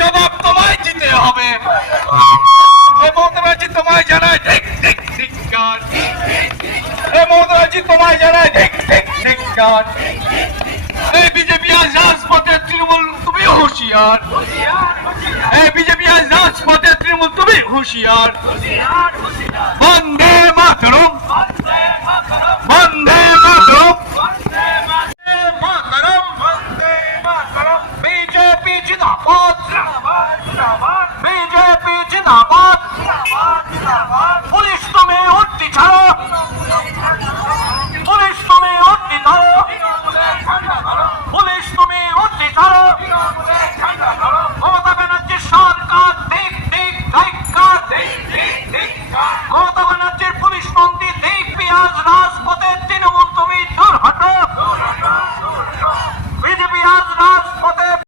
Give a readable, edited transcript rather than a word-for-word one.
জবাব তোমায় দিতে হবে। মমতা ব্যানার্জি তোমায় জানায় ঠিক ঠিক ধিক্কার। মমতা ব্যানার্জি তোমায় জানায় ঠিক ঠিক ধিক্কার। এই বিজেপি আজ রাজপথে, তৃণমূল তুমি হুঁশিয়ার। এই বিজেপি আজ রাজপথে, তৃণমূল তুমি হুঁশিয়ার। বন্দে মাতরম, বন্দে মাতরম, বিজেপি জিন্দাবাদ, বিজেপি জিন্দাবাদ। পুলিশ তুমি উঠতি ছাড়ো, পুলিশ তুমি উঠতি ধরো, পুলিশ তুমি উঠতি ছাড়ো।